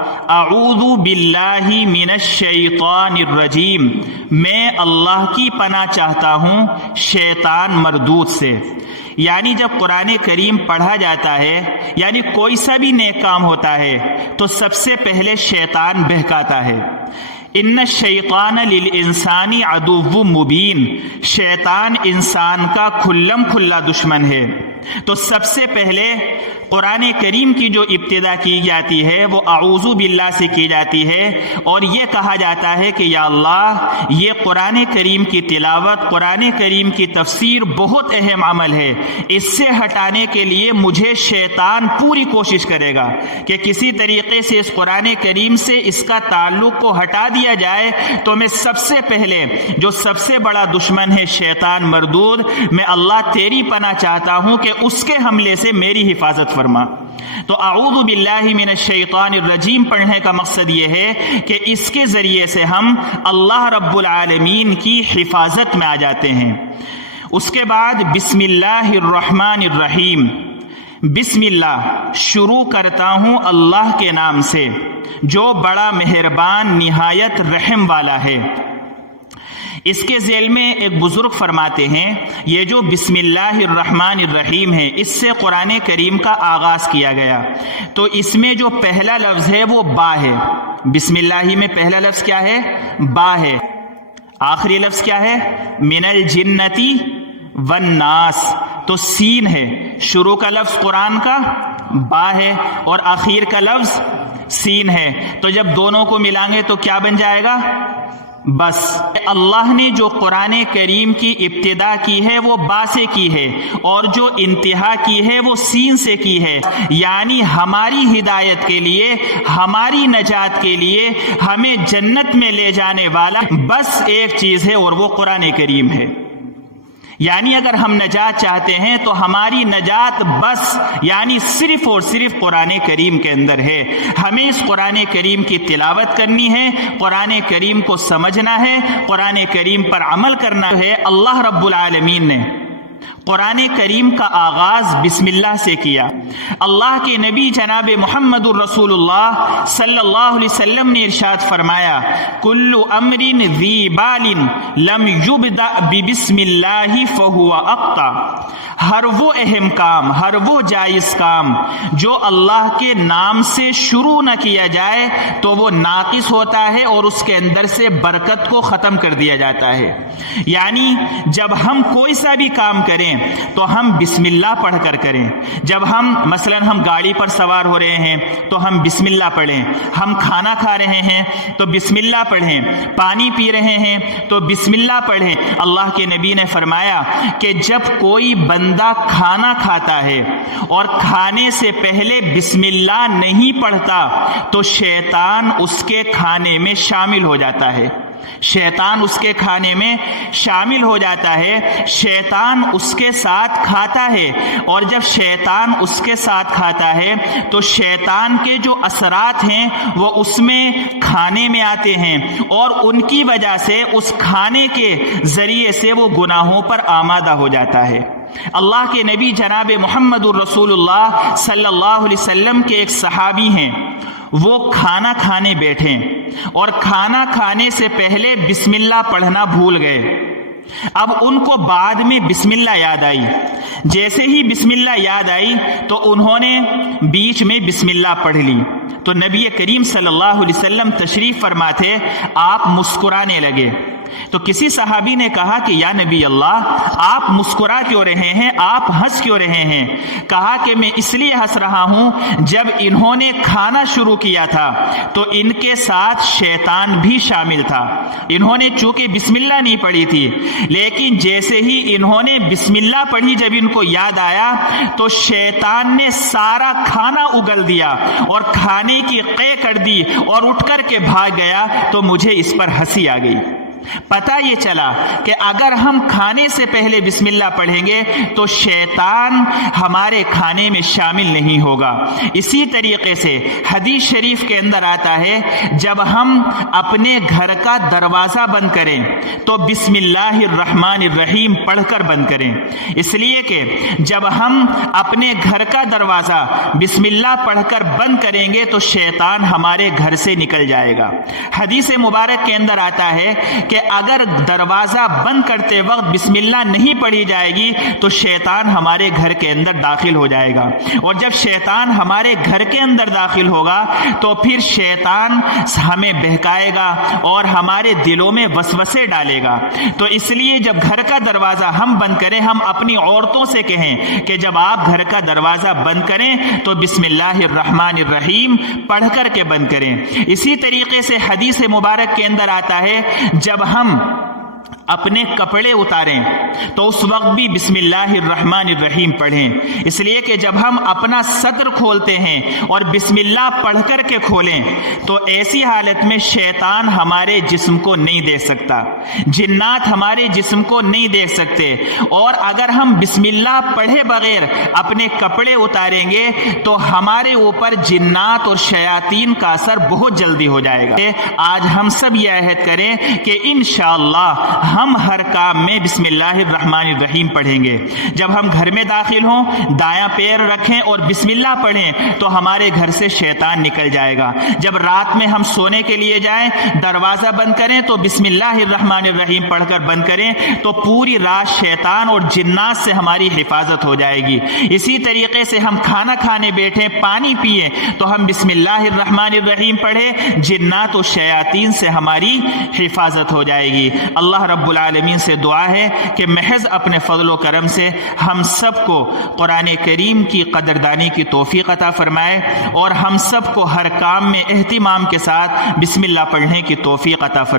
اعوذ باللہ من الشیطان الرجیم، میں اللہ کی پناہ چاہتا ہوں شیطان مردود سے۔ یعنی جب قرآن کریم پڑھا جاتا ہے، یعنی کوئی سا بھی نیک کام ہوتا ہے، تو سب سے پہلے شیطان بہکاتا ہے۔ ان الشیطان للانسان عدو مبین، شیطان انسان کا کھلم کھلا دشمن ہے۔ تو سب سے پہلے قرآن کریم کی جو ابتدا کی جاتی ہے وہ اعوذ باللہ سے کی جاتی ہے، اور یہ کہا جاتا ہے کہ یا اللہ، یہ قرآن کریم کی تلاوت، قرآن کریم کی تفسیر بہت اہم عمل ہے، اس سے ہٹانے کے لیے مجھے شیطان پوری کوشش کرے گا کہ کسی طریقے سے اس قرآن کریم سے اس کا تعلق کو ہٹا دیا جائے۔ تو میں سب سے پہلے جو سب سے بڑا دشمن ہے شیطان مردود، میں اللہ تیری پناہ چاہتا ہوں کہ اس کے حملے سے میری حفاظت فرما۔ تو اعوذ باللہ من الشیطان الرجیم پڑھنے کا مقصد یہ ہے کہ اس کے ذریعے سے ہم اللہ رب العالمین کی حفاظت میں آ جاتے ہیں۔ اس کے بعد بسم اللہ الرحمن الرحیم، بسم اللہ، شروع کرتا ہوں اللہ کے نام سے جو بڑا مہربان نہایت رحم والا ہے۔ اس کے ذیل میں ایک بزرگ فرماتے ہیں یہ جو بسم اللہ الرحمن الرحیم ہے، اس سے قرآن کریم کا آغاز کیا گیا، تو اس میں جو پہلا لفظ ہے وہ با ہے۔ بسم اللہ میں پہلا لفظ کیا ہے؟ با ہے۔ آخری لفظ کیا ہے؟ من الجنتی والناس، تو سین ہے۔ شروع کا لفظ قرآن کا با ہے اور آخر کا لفظ سین ہے، تو جب دونوں کو ملائیں گے تو کیا بن جائے گا؟ بس۔ اللہ نے جو قرآن کریم کی ابتدا کی ہے وہ با سے کی ہے، اور جو انتہا کی ہے وہ سین سے کی ہے، یعنی ہماری ہدایت کے لیے، ہماری نجات کے لیے، ہمیں جنت میں لے جانے والا بس ایک چیز ہے، اور وہ قرآن کریم ہے۔ یعنی اگر ہم نجات چاہتے ہیں تو ہماری نجات بس یعنی صرف اور صرف قرآن کریم کے اندر ہے۔ ہمیں اس قرآن کریم کی تلاوت کرنی ہے، قرآن کریم کو سمجھنا ہے، قرآن کریم پر عمل کرنا ہے۔ اللہ رب العالمین نے قرآن کریم کا آغاز بسم اللہ سے کیا۔ اللہ کے نبی جناب محمد الرسول اللہ صلی اللہ علیہ وسلم نے ارشاد فرمایا، کل امر ذی بال لم یبدأ ببسم اللہ فہو اقطع، ہر وہ اہم کام، ہر وہ جائز کام جو اللہ کے نام سے شروع نہ کیا جائے تو وہ ناقص ہوتا ہے اور اس کے اندر سے برکت کو ختم کر دیا جاتا ہے۔ یعنی جب ہم کوئی سا بھی کام کریں تو ہم بسم اللہ پڑھ کر کریں۔ جب ہم مثلا گاڑی پر سوار ہو رہے ہیں تو ہم بسم اللہ پڑھیں، ہم کھانا کھا رہے ہیں تو بسم اللہ پڑھیں، پانی پی رہے ہیں تو بسم اللہ پڑھیں۔ اللہ کے نبی نے فرمایا کہ جب کوئی بندہ کھانا کھاتا ہے اور کھانے سے پہلے بسم اللہ نہیں پڑھتا تو شیطان اس کے کھانے میں شامل ہو جاتا ہے، شیطان اس کے کھانے میں شامل ہو جاتا ہے، شیطان اس کے ساتھ کھاتا ہے، اور جب شیطان اس کے ساتھ کھاتا ہے تو شیطان کے جو اثرات ہیں وہ اس میں کھانے میں آتے ہیں، اور ان کی وجہ سے اس کھانے کے ذریعے سے وہ گناہوں پر آمادہ ہو جاتا ہے۔ اللہ کے نبی جناب محمد الرسول اللہ صلی اللہ علیہ وسلم کے ایک صحابی ہیں، وہ کھانا کھانے بیٹھے اور کھانا کھانے سے پہلے بسم اللہ پڑھنا بھول گئے۔ اب ان کو بعد میں بسم اللہ یاد آئی، جیسے ہی بسم اللہ یاد آئی تو انہوں نے بیچ میں بسم اللہ پڑھ لی، تو نبی کریم صلی اللہ علیہ وسلم تشریف فرما تھے، آپ مسکرانے لگے۔ تو کسی صحابی نے کہا کہ یا نبی اللہ، آپ مسکرا کیوں رہے ہیں، آپ ہنس کیوں رہے ہیں؟ کہا کہ میں اس لیے ہنس رہا ہوں، جب انہوں نے کھانا شروع کیا تھا تو ان کے ساتھ شیطان بھی شامل تھا۔ انہوں نے چونکہ بسم اللہ نہیں پڑھی تھی، لیکن جیسے ہی انہوں نے بسم اللہ پڑھی، جب ان کو یاد آیا تو شیطان نے سارا کھانا اگل دیا اور کھانے کی قے کر دی اور اٹھ کر کے بھاگ گیا، تو مجھے اس پر ہنسی آ گئی۔ پتہ یہ چلا کہ اگر ہم کھانے سے پہلے بسم اللہ پڑھیں گے تو شیطان ہمارے کھانے میں شامل نہیں ہوگا۔ اسی طریقے سے حدیث شریف کے اندر آتا ہے جب ہم اپنے گھر کا دروازہ بند کریں تو بسم اللہ الرحمن الرحیم پڑھ کر بند کریں، اس لیے کہ جب ہم اپنے گھر کا دروازہ بسم اللہ پڑھ کر بند کریں گے تو شیطان ہمارے گھر سے نکل جائے گا۔ حدیث مبارک کے اندر آتا ہے کہ اگر دروازہ بند کرتے وقت بسم اللہ نہیں پڑھی جائے گی تو شیطان ہمارے گھر کے اندر داخل ہو جائے گا، اور جب شیطان ہمارے گھر کے اندر داخل ہوگا تو پھر شیطان ہمیں بہکائے گا اور ہمارے دلوں میں وسوسے ڈالے گا۔ تو اس لیے جب گھر کا دروازہ ہم بند کریں، ہم اپنی عورتوں سے کہیں کہ جب آپ گھر کا دروازہ بند کریں تو بسم اللہ الرحمن الرحیم پڑھ کر کے بند کریں۔ اسی طریقے سے حدیث مبارک کے اندر آتا ہے جب ہم اپنے کپڑے اتاریں تو اس وقت بھی بسم اللہ الرحمن الرحیم پڑھیں، اس لیے کہ جب ہم اپنا صدر کھولتے ہیں اور بسم اللہ پڑھ کر کے کھولیں تو ایسی حالت میں شیطان ہمارے جسم کو نہیں دیکھ سکتا، جنات ہمارے جسم کو نہیں دیکھ سکتے، اور اگر ہم بسم اللہ پڑھے بغیر اپنے کپڑے اتاریں گے تو ہمارے اوپر جنات اور شیاطین کا اثر بہت جلدی ہو جائے گا۔ آج ہم سب یہ عہد کریں کہ انشاءاللہ ہم ہر کام میں بسم اللہ الرحمن الرحیم پڑھیں گے۔ جب ہم گھر میں داخل ہوں دایاں پیر رکھیں اور بسم اللہ پڑھیں تو ہمارے گھر سے شیطان نکل جائے گا۔ جب رات میں ہم سونے کے لیے جائیں دروازہ بند کریں تو بسم اللہ الرحمن الرحیم پڑھ کر بند کریں تو پوری رات شیطان اور جنات سے ہماری حفاظت ہو جائے گی۔ اسی طریقے سے ہم کھانا کھانے بیٹھیں پانی پیئیں تو ہم بسم اللہ الرحمن الرحیم پڑھیں، جنات و شیاطین سے ہماری حفاظت ہو جائے گی۔ اللہ رب العالمین سے دعا ہے کہ محض اپنے فضل و کرم سے ہم سب کو قرآن کریم کی قدردانی کی توفیق عطا فرمائے اور ہم سب کو ہر کام میں اہتمام کے ساتھ بسم اللہ پڑھنے کی توفیق عطا فرمائے۔